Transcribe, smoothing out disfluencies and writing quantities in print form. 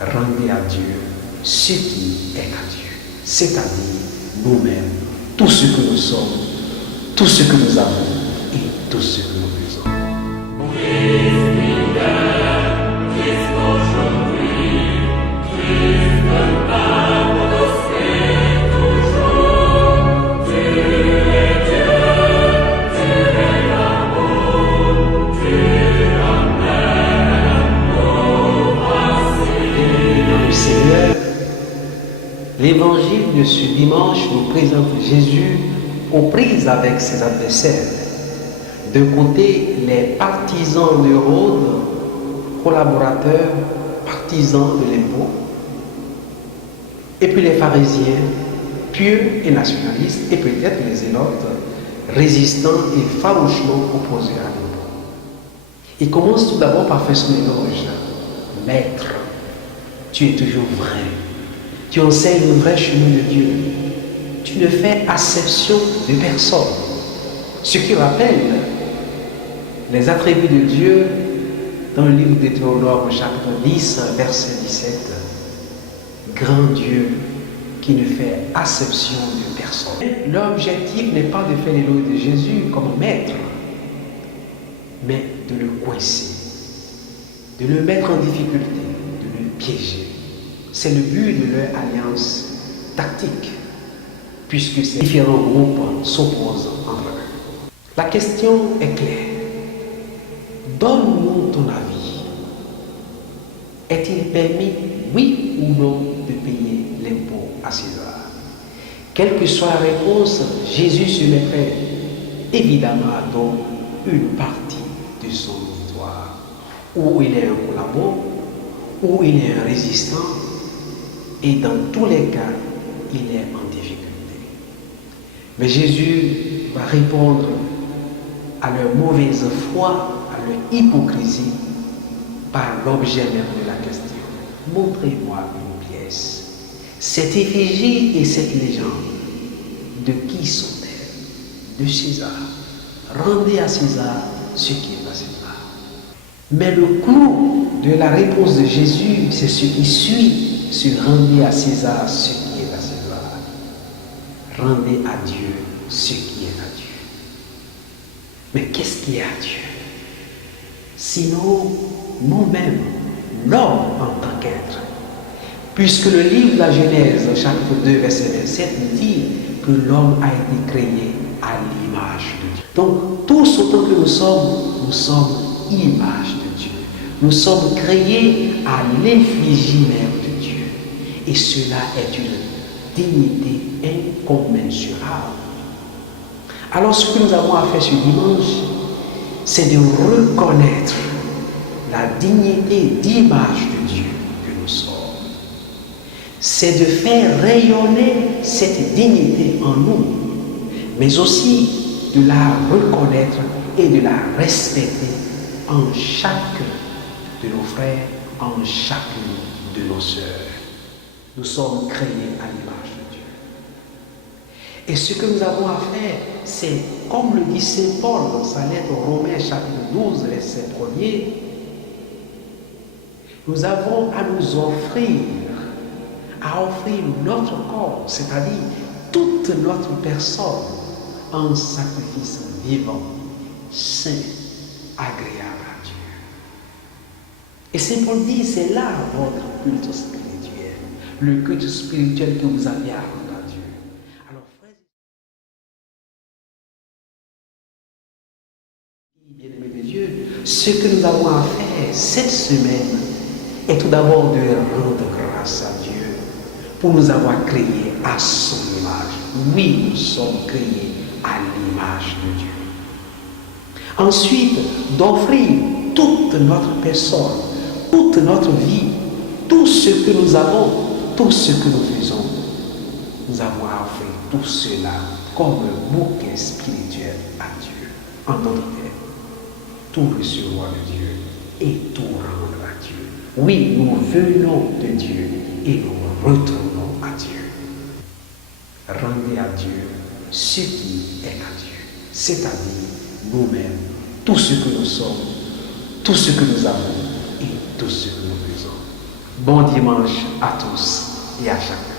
rendez à Dieu ce qui est à Dieu, c'est-à-dire nous-mêmes, tout ce que nous sommes, tout ce que nous avons et tout ce que nous faisons. L'évangile de ce dimanche nous présente Jésus aux prises avec ses adversaires. D'un côté, les partisans d'Hérode, collaborateurs, partisans de l'impôt, et puis les pharisiens, pieux et nationalistes, et peut-être les zélotes, résistants et farouchement opposés à l'impôt. Il commence tout d'abord par faire son éloge. Maître, tu es toujours vrai. Tu enseignes le vrai chemin de Dieu. Tu ne fais acception de personne. Ce qui rappelle les attributs de Dieu dans le livre de Deutéronome, chapitre 10, verset 17. Grand Dieu qui ne fait acception de personne. L'objectif n'est pas de faire l'éloge de Jésus comme maître, mais de le coincer, de le mettre en difficulté, de le piéger. C'est le but de leur alliance tactique, puisque ces différents groupes s'opposent entre eux. La question est claire. Donne-nous ton avis. Est-il permis, oui ou non, de payer l'impôt à César? Quelle que soit la réponse, Jésus se mettrait évidemment à dos une partie de son auditoire. Ou il est un collabo, ou il est un résistant, et dans tous les cas, il est en difficulté. Mais Jésus va répondre à leur mauvaise foi, à leur hypocrisie, par l'objet même de la question. Montrez-moi une pièce. Cette effigie et cette légende, de qui sont-elles? De César. Rendez à César ce qui est à César. Mais le clou de la réponse de Jésus, c'est ce qui suit. Rendez à César ce qui est à César. Rendez à Dieu ce qui est à Dieu. Mais qu'est-ce qui est à Dieu? Sinon, nous-mêmes, l'homme en tant qu'être. Puisque le livre de la Genèse, chapitre 2, verset 27, nous dit que l'homme a été créé à l'image de Dieu. Donc, tous autant que nous sommes image de Dieu. Nous sommes créés à l'effigie même de Dieu. Et cela est une dignité incommensurable. Alors ce que nous avons à faire ce dimanche, c'est de reconnaître la dignité d'image de Dieu que nous sommes. C'est de faire rayonner cette dignité en nous, mais aussi de la reconnaître et de la respecter en chacun de nos frères, en chacune de nos sœurs. Nous sommes créés à l'image de Dieu. Et ce que nous avons à faire, c'est, comme le dit Saint Paul dans sa lettre aux Romains, chapitre 12, verset 1er, nous avons à nous offrir, notre corps, c'est-à-dire toute notre personne, en sacrifice vivant, saint, agréable à Dieu. Et Saint Paul dit, c'est là votre culte spirituel. Le culte spirituel que vous avez à rendre à Dieu. Alors, frères et bien-aimés de Dieu, ce que nous avons à faire cette semaine est tout d'abord de rendre grâce à Dieu pour nous avoir créés à son image. Oui, nous sommes créés à l'image de Dieu. Ensuite, d'offrir toute notre personne, toute notre vie, tout ce que nous avons, tout ce que nous faisons, nous avons à offrir tout cela comme un bouquet spirituel à Dieu. En d'autres termes, tout recevoir de Dieu et tout rendre à Dieu. Oui, nous venons de Dieu et nous retournons à Dieu. Rendez à Dieu ce qui est à Dieu, c'est-à-dire nous-mêmes, tout ce que nous sommes, tout ce que nous avons et tout ce que nous faisons. Bon dimanche à tous et à chacun.